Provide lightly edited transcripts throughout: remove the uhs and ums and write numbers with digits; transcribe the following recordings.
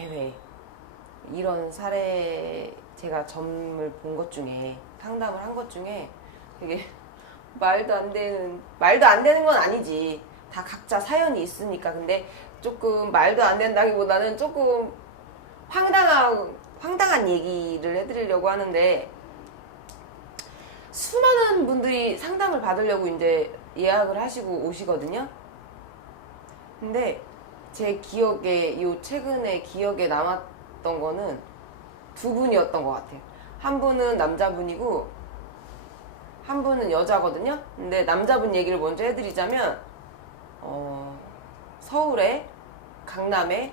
대회 이런 사례 제가 점을 본 것 중에 상담을 한 것 중에 되게 말도 안 되는 건 아니지. 다 각자 사연이 있으니까. 근데 조금 말도 안 된다기보다는 조금 황당한 얘기를 해드리려고 하는데, 수많은 분들이 상담을 받으려고 이제 예약을 하시고 오시거든요. 근데 제 기억에, 최근에 기억에 남았던 거는 두 분이었던 것 같아요. 한 분은 남자분이고 한 분은 여자거든요. 근데 남자분 얘기를 먼저 해드리자면, 서울에, 강남에,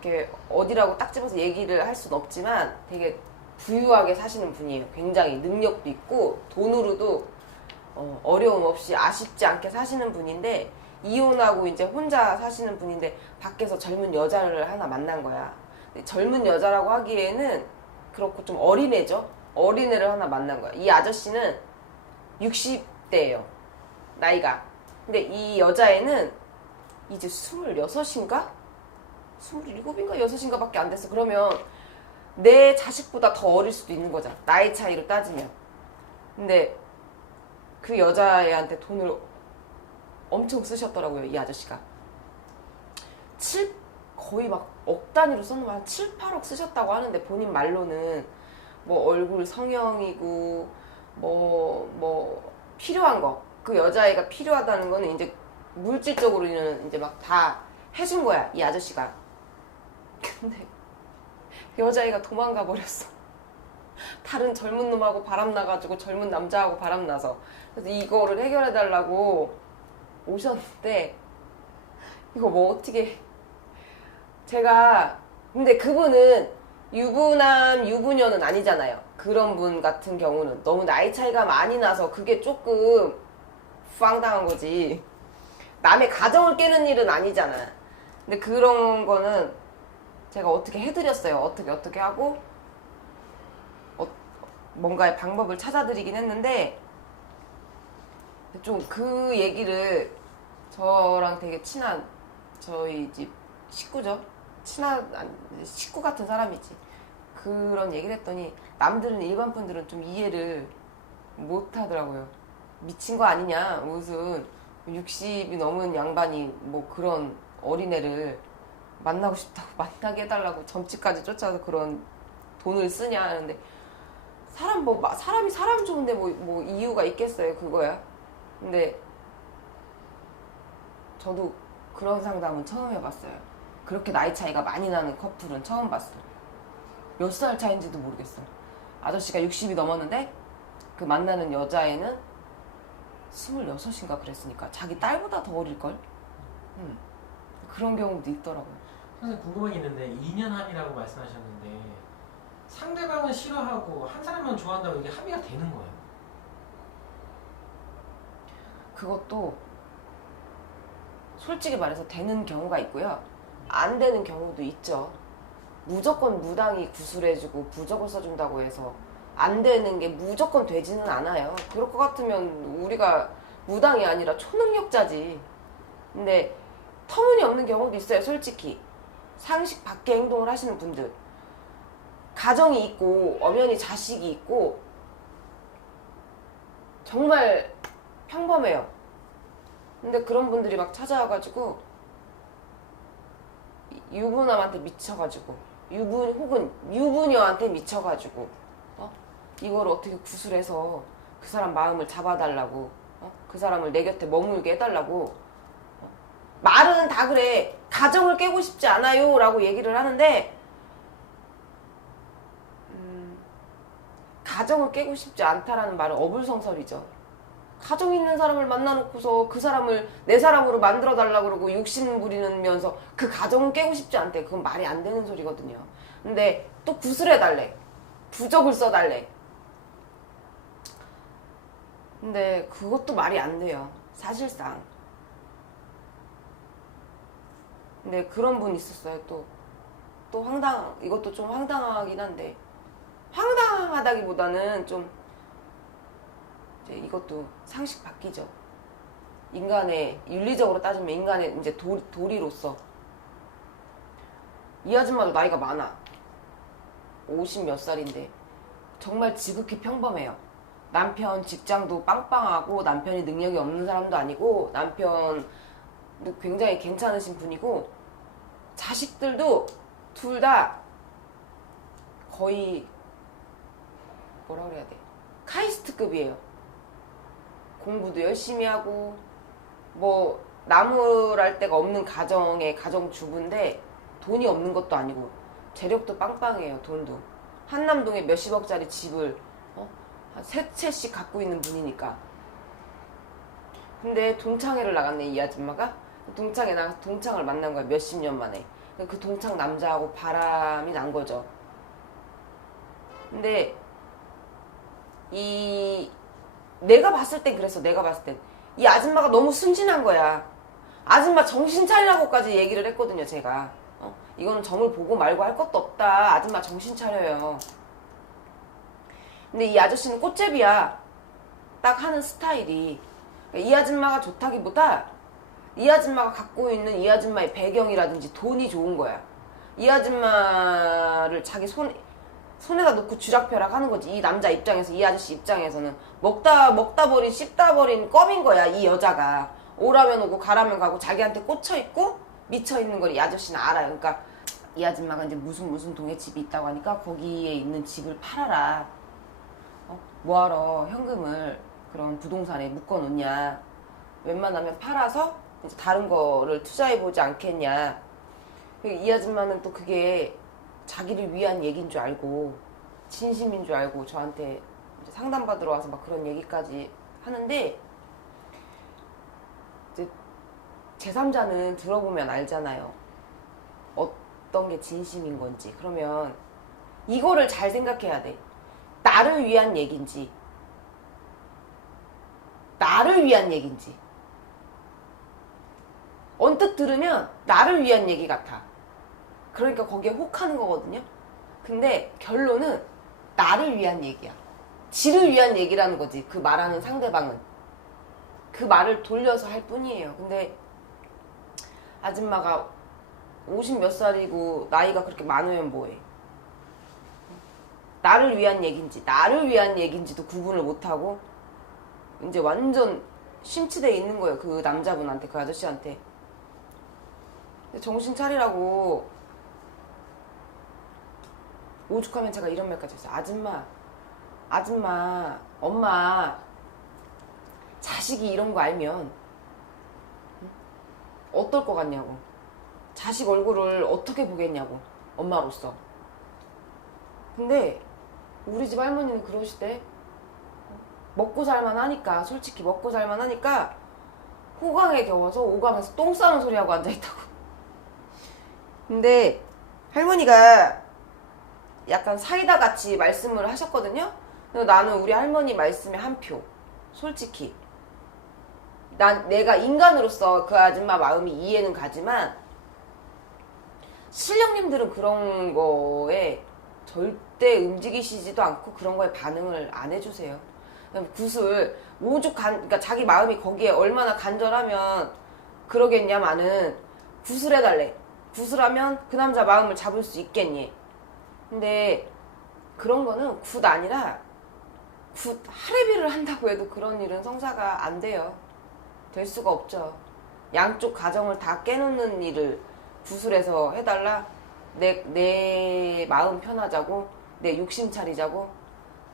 이렇게 어디라고 딱 집어서 얘기를 할 수는 없지만 되게 부유하게 사시는 분이에요. 굉장히 능력도 있고 돈으로도 어려움 없이 아쉽지 않게 사시는 분인데, 이혼하고 이제 혼자 사시는 분인데 밖에서 젊은 여자를 하나 만난 거야. 젊은 여자라고 하기에는 그렇고 좀 어린애죠. 어린애를 하나 만난 거야. 이 아저씨는 60대예요. 나이가. 근데 이 여자애는 이제 26인가? 27인가 6인가 밖에 안 됐어. 그러면 내 자식보다 더 어릴 수도 있는 거잖아. 나이 차이로 따지면. 근데 그 여자애한테 돈을 엄청 쓰셨더라고요. 이 아저씨가. 거의 막 억 단위로 썼는 한 7, 8억 쓰셨다고 하는데, 본인 말로는 뭐 얼굴 성형이고 뭐 필요한 거, 그 여자애가 필요하다는 거는 이제 물질적으로는 이제 막 다 해준 거야, 이 아저씨가. 근데 여자애가 도망가 버렸어. 다른 젊은 놈하고 바람나가지고, 젊은 남자하고 바람나서. 그래서 이거를 해결해달라고 오셨는데, 이거 뭐 어떻게, 제가, 근데 그분은 유부남, 유부녀는 아니잖아요. 그런 분 같은 경우는 너무 나이 차이가 많이 나서 그게 조금 황당한 거지. 남의 가정을 깨는 일은 아니잖아. 근데 그런 거는 제가 어떻게 해드렸어요. 어떻게 하고 뭔가의 방법을 찾아드리긴 했는데, 좀 그 얘기를 저랑 되게 친한 저희 집 식구죠. 식구 같은 사람이지. 그런 얘기를 했더니 남들은, 일반 분들은 좀 이해를 못 하더라고요. 미친 거 아니냐. 무슨 60이 넘은 양반이 뭐 그런 어린애를 만나고 싶다고 만나게 해달라고 점집까지 쫓아서 그런 돈을 쓰냐 하는데, 사람이 사람 좋은데 뭐 이유가 있겠어요. 그거야. 근데 저도 그런 상담은 처음 해봤어요. 그렇게 나이 차이가 많이 나는 커플은 처음 봤어요. 몇 살 차인지도 모르겠어요. 아저씨가 60이 넘었는데 그 만나는 여자애는 26인가 그랬으니까 자기 딸보다 더 어릴걸? 그런 경우도 있더라고요. 선생님, 궁금한 게 있는데 2년한이라고 말씀하셨는데 상대방은 싫어하고 한 사람만 좋아한다고 이게 합의가 되는 거예요? 그것도 솔직히 말해서 되는 경우가 있고요, 안 되는 경우도 있죠. 무조건 무당이 구술해주고 부적을 써준다고 해서 안 되는 게 무조건 되지는 않아요. 그럴 것 같으면 우리가 무당이 아니라 초능력자지. 근데 터무니없는 경우도 있어요. 솔직히 상식 밖의 행동을 하시는 분들, 가정이 있고 엄연히 자식이 있고 정말 평범해요. 근데 그런 분들이 막 찾아와가지고 유부남한테 미쳐가지고, 혹은 유부녀한테 미쳐가지고 이걸 어떻게 구술해서 그 사람 마음을 잡아달라고, 그 사람을 내 곁에 머물게 해달라고. 말은 다 그래. 가정을 깨고 싶지 않아요 라고 얘기를 하는데, 가정을 깨고 싶지 않다라는 말은 어불성설이죠. 가정 있는 사람을 만나놓고서 그 사람을 내 사람으로 만들어 달라고 그러고 욕심 부리면서 그 가정을 깨고 싶지 않대. 그건 말이 안 되는 소리거든요. 근데 또 구슬해달래. 부적을 써달래. 근데 그것도 말이 안 돼요, 사실상. 근데 그런 분 있었어요. 또 이것도 좀 황당하긴 한데, 황당하다기보다는 좀 이제 이것도 상식 바뀌죠. 인간의, 윤리적으로 따지면 인간의 이제 도리로서 이 아줌마도 나이가 많아. 50 몇 살인데 정말 지극히 평범해요. 남편 직장도 빵빵하고 남편이 능력이 없는 사람도 아니고 남편도 굉장히 괜찮으신 분이고 자식들도 둘 다 거의 뭐라 그래야 돼? 카이스트급이에요. 공부도 열심히 하고 뭐 나무랄 데가 없는 가정의 가정주부인데 돈이 없는 것도 아니고 재력도 빵빵해요. 돈도 한남동에 몇십억짜리 집을 한 세 채씩 갖고 있는 분이니까. 근데 동창회를 나갔네 이 아줌마가. 동창회 나가서 동창을 만난 거야. 몇십 년 만에. 그 동창 남자하고 바람이 난 거죠. 근데 내가 봤을 땐 그랬어. 내가 봤을 땐 이 아줌마가 너무 순진한 거야. 아줌마 정신 차리라고까지 얘기를 했거든요. 제가 이거는 점을 보고 말고 할 것도 없다. 아줌마 정신 차려요. 근데 이 아저씨는 꽃제비야. 딱 하는 스타일이. 이 아줌마가 좋다기보다 이 아줌마가 갖고 있는 이 아줌마의 배경이라든지 돈이 좋은 거야. 이 아줌마를 자기 손에다 놓고 쥐락펴락 하는 거지. 이 남자 입장에서, 이 아저씨 입장에서는 먹다 버린 씹다 버린 껌인 거야. 이 여자가 오라면 오고 가라면 가고 자기한테 꽂혀 있고 미쳐 있는 걸 이 아저씨는 알아요. 그러니까 이 아줌마가 이제 무슨 동에 집이 있다고 하니까 거기에 있는 집을 팔아라. 뭐하러 현금을 그런 부동산에 묶어놓냐. 웬만하면 팔아서 이제 다른 거를 투자해보지 않겠냐. 이 아줌마는 또 그게 자기를 위한 얘기인 줄 알고 진심인 줄 알고 저한테 이제 상담받으러 와서 막 그런 얘기까지 하는데, 이제 제3자는 들어보면 알잖아요. 어떤 게 진심인 건지. 그러면 이거를 잘 생각해야 돼. 나를 위한 얘긴지 나를 위한 얘긴지. 언뜻 들으면 나를 위한 얘기 같아. 그러니까 거기에 혹하는 거거든요. 근데 결론은 나를 위한 얘기야. 지를 위한 얘기라는 거지. 그 말하는 상대방은 그 말을 돌려서 할 뿐이에요. 근데 아줌마가 50 몇 살이고 나이가 그렇게 많으면 뭐해. 나를 위한 얘긴지 나를 위한 얘긴지도 구분을 못하고 이제 완전 심취돼 있는 거예요. 그 남자분한테, 그 아저씨한테. 정신 차리라고 오죽하면 제가 이런 말까지 했어요. 아줌마, 엄마 자식이 이런 거 알면 어떨 것 같냐고. 자식 얼굴을 어떻게 보겠냐고, 엄마로서. 근데 우리 집 할머니는 그러시대. 먹고 살만 하니까, 솔직히 먹고 살만 하니까 호강에 겨워서 5강에서 똥 싸는 소리 하고 앉아있다고. 근데 할머니가 약간 사이다 같이 말씀을 하셨거든요. 근데 나는 우리 할머니 말씀에 한 표. 솔직히 내가 인간으로서 그 아줌마 마음이 이해는 가지만 실령님들은 그런 거에 절대 움직이시지도 않고 그런 거에 반응을 안 해주세요. 굿을 그러니까 자기 마음이 거기에 얼마나 간절하면 그러겠냐마는 굿을 해달래. 굿을 하면 그 남자 마음을 잡을 수 있겠니. 근데 그런 거는 굿 아니라 굿 할애비를 한다고 해도 그런 일은 성사가 안 돼요. 될 수가 없죠. 양쪽 가정을 다 깨놓는 일을 굿을 해서 해달라. 내 마음 편하자고, 내 욕심 차리자고,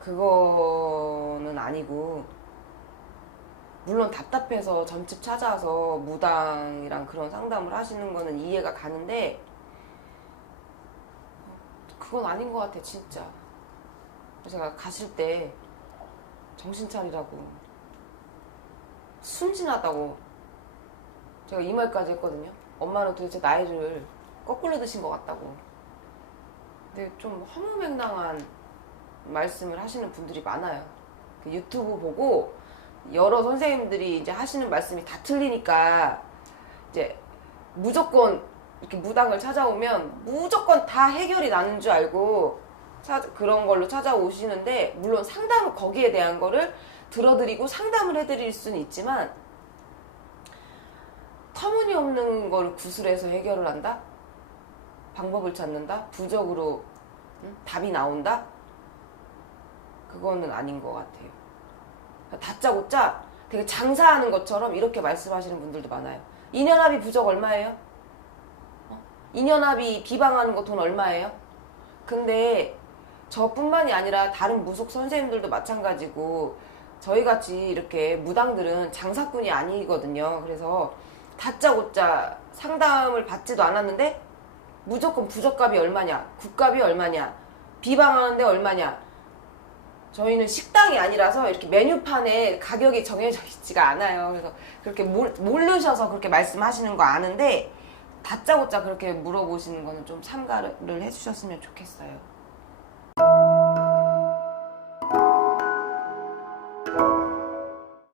그거는 아니고. 물론 답답해서 점집 찾아와서 무당이랑 그런 상담을 하시는 거는 이해가 가는데 그건 아닌 것 같아 진짜. 제가 가실 때 정신 차리라고, 순진하다고 제가 이 말까지 했거든요. 엄마는 도대체 나이를 거꾸로 드신 것 같다고. 근데 좀 허무맹랑한 말씀을 하시는 분들이 많아요. 그 유튜브 보고 여러 선생님들이 이제 하시는 말씀이 다 틀리니까 이제 무조건 이렇게 무당을 찾아오면 무조건 다 해결이 나는 줄 알고 그런 걸로 찾아오시는데, 물론 상담을 거기에 대한 거를 들어드리고 상담을 해드릴 수는 있지만 터무니없는 거를 구술해서 해결을 한다? 방법을 찾는다? 부적으로 답이 나온다? 그거는 아닌 것 같아요. 다짜고짜 되게 장사하는 것처럼 이렇게 말씀하시는 분들도 많아요. 인연합의 부적 얼마예요? 인연합의 비방하는 거 돈 얼마예요? 근데 저뿐만이 아니라 다른 무속 선생님들도 마찬가지고 저희같이 이렇게 무당들은 장사꾼이 아니거든요. 그래서 다짜고짜 상담을 받지도 않았는데 무조건 부적값이 얼마냐, 굿값이 얼마냐, 비방하는데 얼마냐. 저희는 식당이 아니라서 이렇게 메뉴판에 가격이 정해져 있지가 않아요. 그래서 그렇게 모르셔서 그렇게 말씀하시는 거 아는데 다짜고짜 그렇게 물어보시는 거는 좀 삼가를 해주셨으면 좋겠어요.